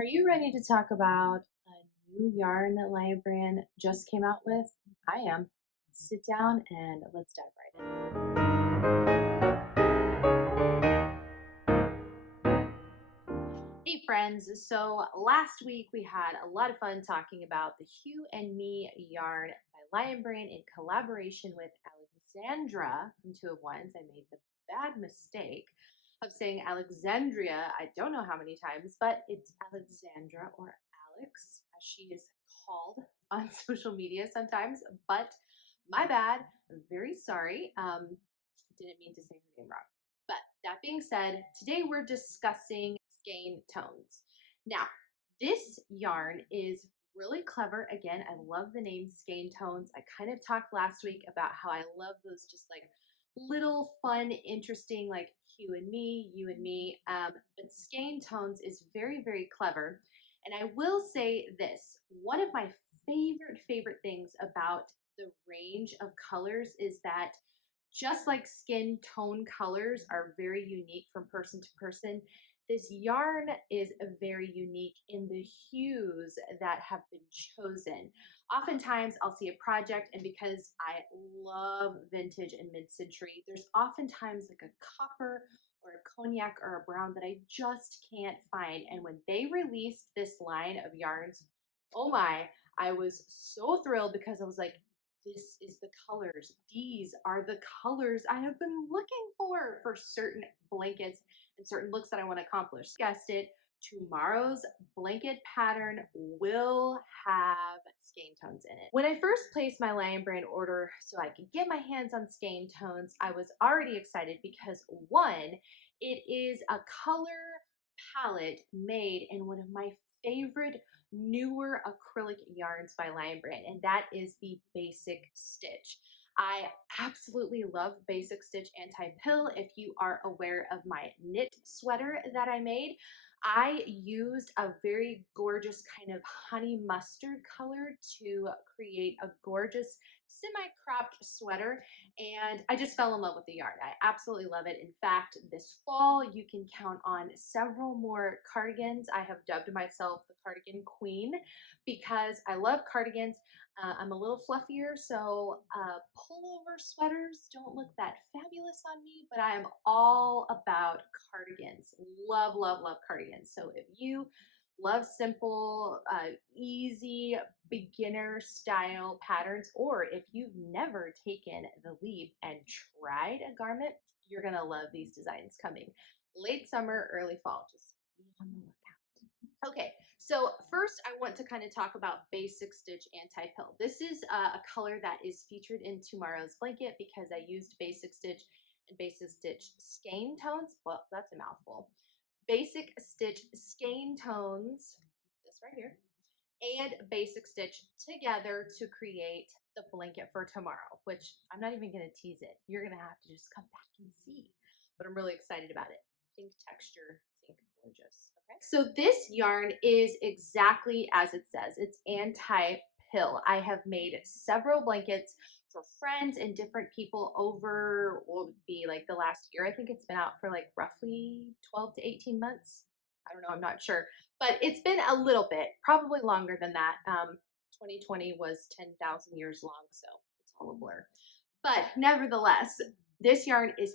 Are you ready to talk about a new yarn that Lion Brand just came out with? I am. Sit down and let's dive right in. Hey friends, so last week we had a lot of fun talking about the Hue and Me yarn by Lion Brand in collaboration with Alexandra from Two of Ones. I made the bad mistake of saying Alexandria, I don't know how many times, but it's Alexandra or Alex, as she is called on social media sometimes. But my bad, I'm very sorry. Didn't mean to say her name wrong. But that being said, today we're discussing skein tones. Now, this yarn is really clever. Again, I love the name skein tones. I kind of talked last week about how I love those just like little fun, interesting, like you and me, you and me. But skein tones is very, very clever. And I will say this, one of my favorite things about the range of colors is that just like skin tone colors are very unique from person to person, this yarn is very unique in the hues that have been chosen. Oftentimes, I'll see a project, and because I love vintage and mid century, there's oftentimes like a copper or a cognac or a brown that I just can't find. And when they released this line of yarns, oh my, I was so thrilled because I was like, this is the colors. These are the colors I have been looking for certain blankets and certain looks that I want to accomplish. Guessed it, tomorrow's blanket pattern will have skein tones in it. When I first placed my Lion Brand order so I could get my hands on skein tones, I was already excited because one, it is a color palette made in one of my favorite newer acrylic yarns by Lion Brand, and that is the Basic Stitch. I absolutely love Basic Stitch Anti-Pill. If you are aware of my knit sweater that I made, I used a very gorgeous kind of honey mustard color to create a gorgeous semi-cropped sweater, and I just fell in love with the yarn. I absolutely love it. In fact, this fall you can count on several more cardigans. I have dubbed myself the cardigan queen because I love cardigans. I'm a little fluffier, so pullover sweaters don't look that fabulous on me, but I am all about cardigans. Love cardigans. So if you love simple, easy, beginner style patterns, or if you've never taken the leap and tried a garment, you're gonna love these designs coming late summer, early fall. Just be on the lookout. Okay, so first I want to kind of talk about Basic Stitch Anti-Pill. This is a color that is featured in tomorrow's blanket because I used Basic Stitch and Basic Stitch skein tones. Well, that's a mouthful. Basic Stitch skein tones, this right here, and Basic Stitch together to create the blanket for tomorrow, which I'm not even going to tease it. You're going to have to just come back and see. But I'm really excited about it. Think texture, think gorgeous. Okay. So this yarn is exactly as it says. It's anti-pill. I have made several blankets for friends and different people over what would be like the last year. I think it's been out for like roughly 12 to 18 months. I don't know, I'm not sure. But it's been a little bit, probably longer than that. 2020 was 10,000 years long, so it's all a blur. But nevertheless, this yarn is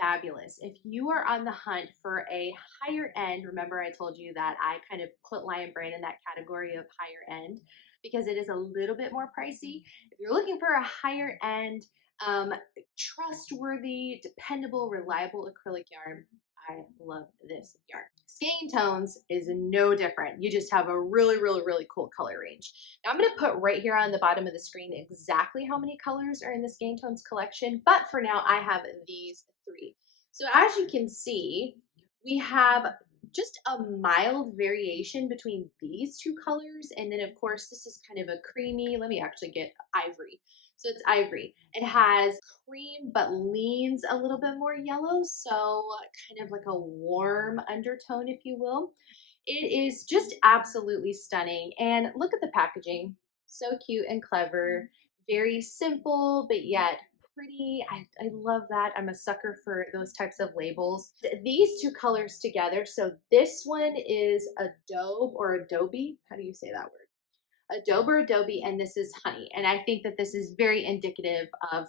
fabulous. If you are on the hunt for a higher end, remember I told you that I kind of put Lion Brand in that category of higher end because it is a little bit more pricey. If you're looking for a higher end, um, trustworthy, dependable, reliable acrylic yarn, I love this yarn. Skein tones is no different. You just have a really cool color range. Now I'm going to put right here on the bottom of the screen exactly how many colors are in the Skein Tones collection, but for now I have these three. So as you can see, we have just a mild variation between these two colors, and then of course this is kind of a creamy, let me actually get ivory. So it's ivory. It has cream but leans a little bit more yellow, so kind of like a warm undertone, if you will. It is just absolutely stunning. And look at the packaging. So cute and clever. Very simple, but yet pretty. I love that. I'm a sucker for those types of labels. These two colors together. So this one is Adobe or Adobe. How do you say that word? Adobe or Adobe, and this is honey. And I think that this is very indicative of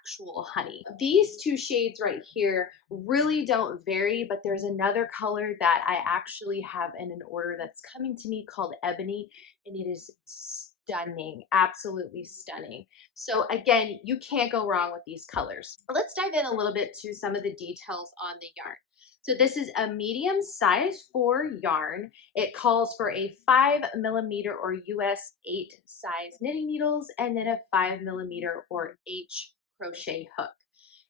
actual honey. These two shades right here really don't vary, but there's another color that I actually have in an order that's coming to me called Ebony, and it is stunning, absolutely stunning. So again, you can't go wrong with these colors. Let's dive in a little bit to some of the details on the yarn. So this is a medium size 4 yarn. It calls for a 5mm or US 8 size knitting needles and then a 5mm or H crochet hook.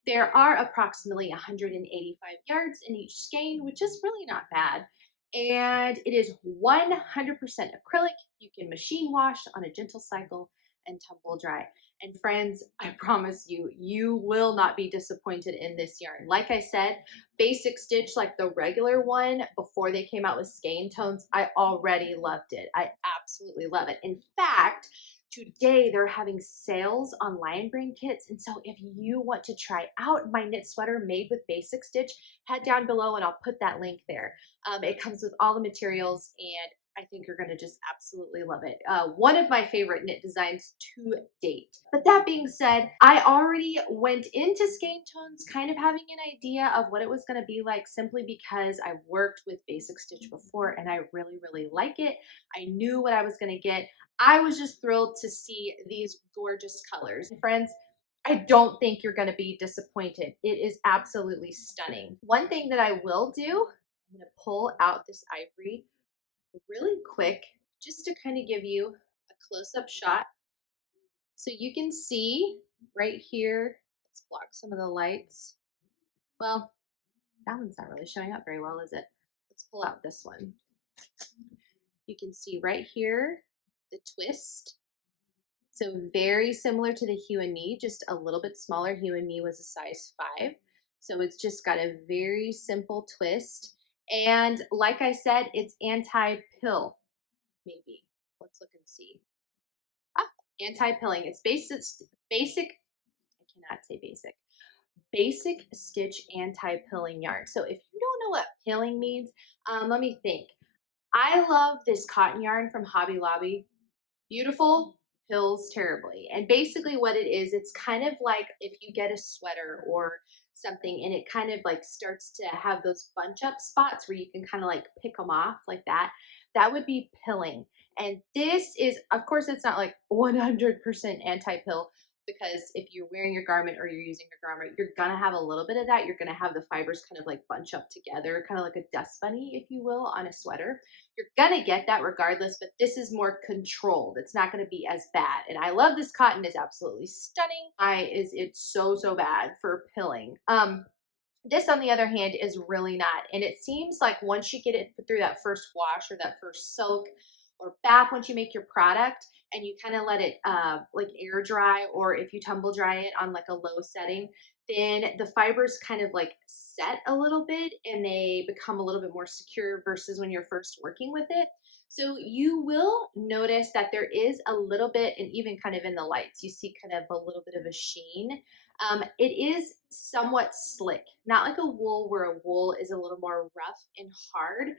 There are approximately 185 yards in each skein, which is really not bad. And it is 100% acrylic. You can machine wash on a gentle cycle and tumble dry. And friends, I promise you, you will not be disappointed in this yarn. Like I said, basic stitch like the regular one before they came out with skein tones, I already loved it. I absolutely love it. In fact, today they're having sales on Lion Brand kits. And so if you want to try out my knit sweater made with basic stitch, head down below and I'll put that link there. It comes with all the materials and I think you're going to just absolutely love it. One of my favorite knit designs to date. But that being said, I already went into skein tones kind of having an idea of what it was going to be like simply because I worked with basic stitch before and I really, really like it. I knew what I was going to get. I was just thrilled to see these gorgeous colors. And friends, I don't think you're going to be disappointed. It is absolutely stunning. One thing that I will do, I'm going to pull out this ivory really quick just to kind of give you a close-up shot. So you can see right here, let's block some of the lights. Well, that one's not really showing up very well, is it? Let's pull out this one. You can see right here the twist. So very similar to the Hue and Me, just a little bit smaller. Hue and Me was a size 5. So it's just got a very simple twist. And like I said, it's anti-pill, maybe. Let's look and see. Ah, anti-pilling. It's basic, I cannot say basic. Basic stitch anti-pilling yarn. So if you don't know what pilling means, let me think. I love this cotton yarn from Hobby Lobby. Beautiful, pills terribly. And basically what it is, it's kind of like if you get a sweater or something and it kind of like starts to have those bunch up spots where you can kind of like pick them off like that. That would be pilling. And this is, of course, it's not like 100% anti-pill because if you're wearing your garment or you're using your garment, you're gonna have a little bit of that. You're gonna have the fibers kind of like bunch up together, kind of like a dust bunny, if you will, on a sweater. You're gonna get that regardless, but this is more controlled. It's not gonna be as bad. And I love this cotton, is absolutely stunning. It's so bad for pilling. This on the other hand is really not. And it seems like once you get it through that first wash or that first soak or bath, once you make your product and you kind of let it like air dry, or if you tumble dry it on like a low setting, then the fibers kind of like set a little bit and they become a little bit more secure versus when you're first working with it. So you will notice that there is a little bit, and even kind of in the lights, you see kind of a little bit of a sheen. It is somewhat slick, not like a wool where a wool is a little more rough and hard.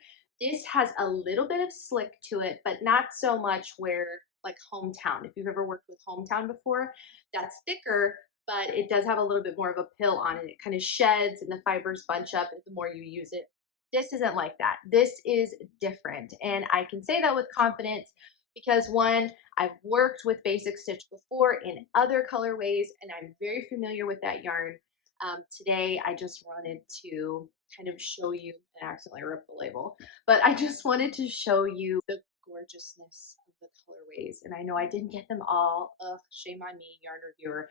This has a little bit of slick to it, but not so much where like Hometown. If you've ever worked with Hometown before, that's thicker, but it does have a little bit more of a pill on it. It kind of sheds and the fibers bunch up the more you use it. This isn't like that. This is different. And I can say that with confidence because one, I've worked with basic stitch before in other colorways and I'm very familiar with that yarn. Today, I just wanted to kind of show you, and accidentally ripped the label, but I just wanted to show you the gorgeousness of the colorways. And I know I didn't get them all. Ugh, shame on me, yarn reviewer.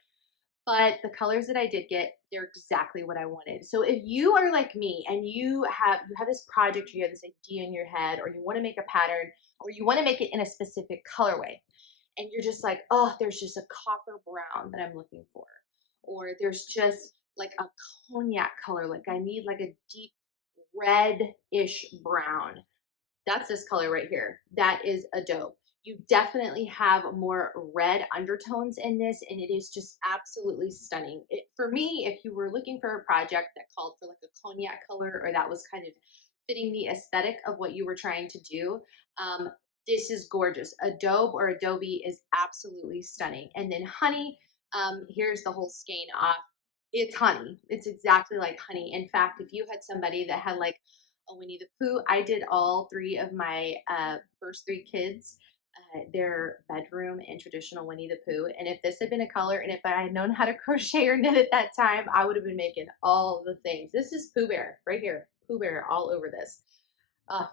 But the colors that I did get, they're exactly what I wanted. So if you are like me and you have this project or you have this idea in your head, or you want to make a pattern, or you want to make it in a specific colorway, and you're just like, oh, there's just a copper brown that I'm looking for, or there's just like a cognac color, like I need like a deep red-ish brown. That's this color right here. That is Adobe. You definitely have more red undertones in this, and it is just absolutely stunning. For me, if you were looking for a project that called for like a cognac color, or that was kind of fitting the aesthetic of what you were trying to do, um, this is gorgeous. Adobe is absolutely stunning. And then honey, here's the whole skein off. It's honey. It's exactly like honey. In fact, if you had somebody that had like a Winnie the Pooh, I did all three of my first three kids their bedroom in traditional Winnie the Pooh. And if this had been a color, and if I had known how to crochet or knit at that time, I would have been making all the things. This is Pooh Bear right here. Pooh Bear all over this.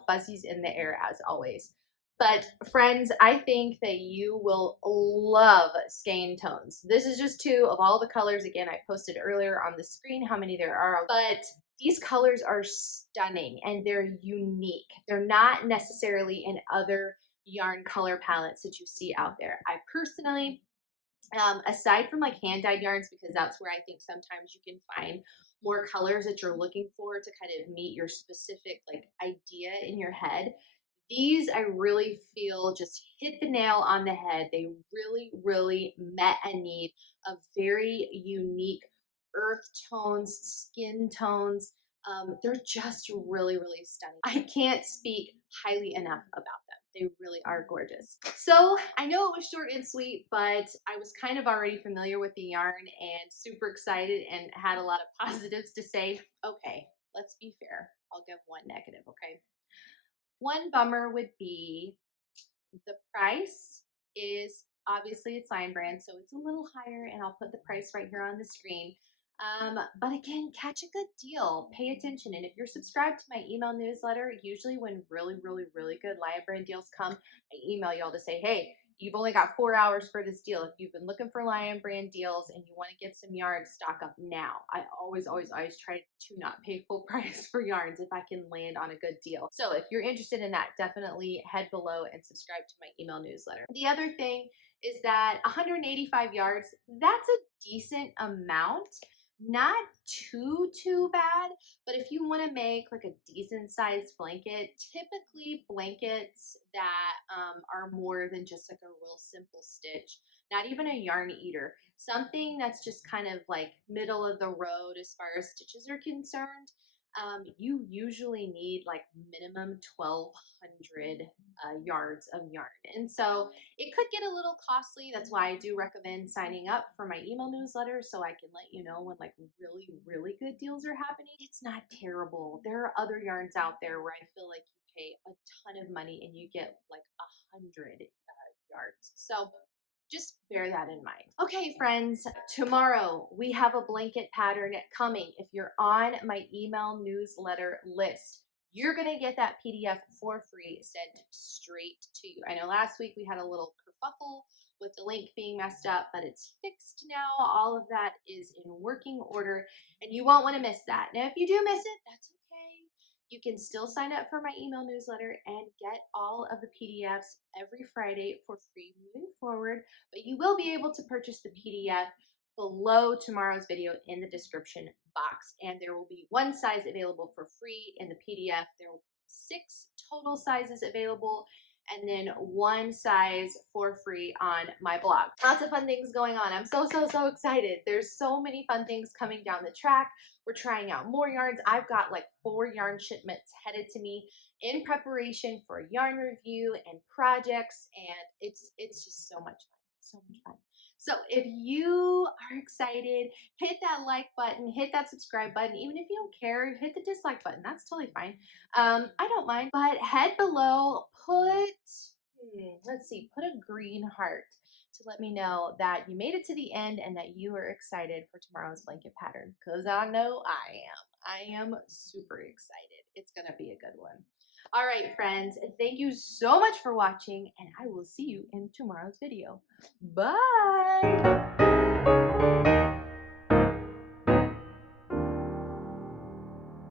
Fuzzies in the air as always. But friends, I think that you will love skein tones. This is just two of all the colors. Again, I posted earlier on the screen how many there are, but these colors are stunning and they're unique. They're not necessarily in other yarn color palettes that you see out there. I personally, aside from like hand dyed yarns, because that's where I think sometimes you can find more colors that you're looking for to kind of meet your specific like idea in your head. These I really feel just hit the nail on the head. They really, really met a need of very unique earth tones, skin tones. They're just really, really stunning. I can't speak highly enough about them. They really are gorgeous. So I know it was short and sweet, but I was kind of already familiar with the yarn and super excited and had a lot of positives to say. Okay, let's be fair. I'll give one negative, okay? One bummer would be the price is obviously it's Lion Brand, so it's a little higher, and I'll put the price right here on the screen. But again, catch a good deal. Pay attention. And if you're subscribed to my email newsletter, usually when really, really, really good Lion Brand deals come, I email y'all to say, hey, you've only got 4 hours for this deal. If you've been looking for Lion Brand deals and you want to get some yarn, stock up now. I always, always, always try to not pay full price for yarns if I can land on a good deal. So if you're interested in that, definitely head below and subscribe to my email newsletter. The other thing is that 185 yards, that's a decent amount. Not too bad, but if you want to make like a decent sized blanket, typically blankets that are more than just like a real simple stitch, not even a yarn eater, something that's just kind of like middle of the road as far as stitches are concerned, you usually need like minimum 1,200 yards of yarn. And so it could get a little costly. That's why I do recommend signing up for my email newsletter so I can let you know when like really, really good deals are happening. It's not terrible. There are other yarns out there where I feel like you pay a ton of money and you get like 100 yards. So just bear that in mind. Okay, friends, tomorrow we have a blanket pattern coming. If you're on my email newsletter list, you're going to get that PDF for free sent straight to you. I know last week we had a little kerfuffle with the link being messed up, but it's fixed now. All of that is in working order, and you won't want to miss that. Now, if you do miss it, that's okay. You can still sign up for my email newsletter and get all of the PDFs every Friday for free moving forward, but you will be able to purchase the PDF below tomorrow's video in the description box. And there will be one size available for free in the PDF. There will be 6 total sizes available, and then one size for free on my blog. Lots of fun things going on. I'm so excited. There's so many fun things coming down the track. We're trying out more yarns. I've got like 4 yarn shipments headed to me in preparation for yarn review and projects, and it's just so much fun. So much fun. So if you are excited, hit that like button, hit that subscribe button. Even if you don't care, hit the dislike button. That's totally fine. I don't mind. But head below, let's see, put a green heart to let me know that you made it to the end and that you are excited for tomorrow's blanket pattern. Because I know I am. I am super excited. It's going to be a good one. All right, friends, thank you so much for watching, and I will see you in tomorrow's video. Bye!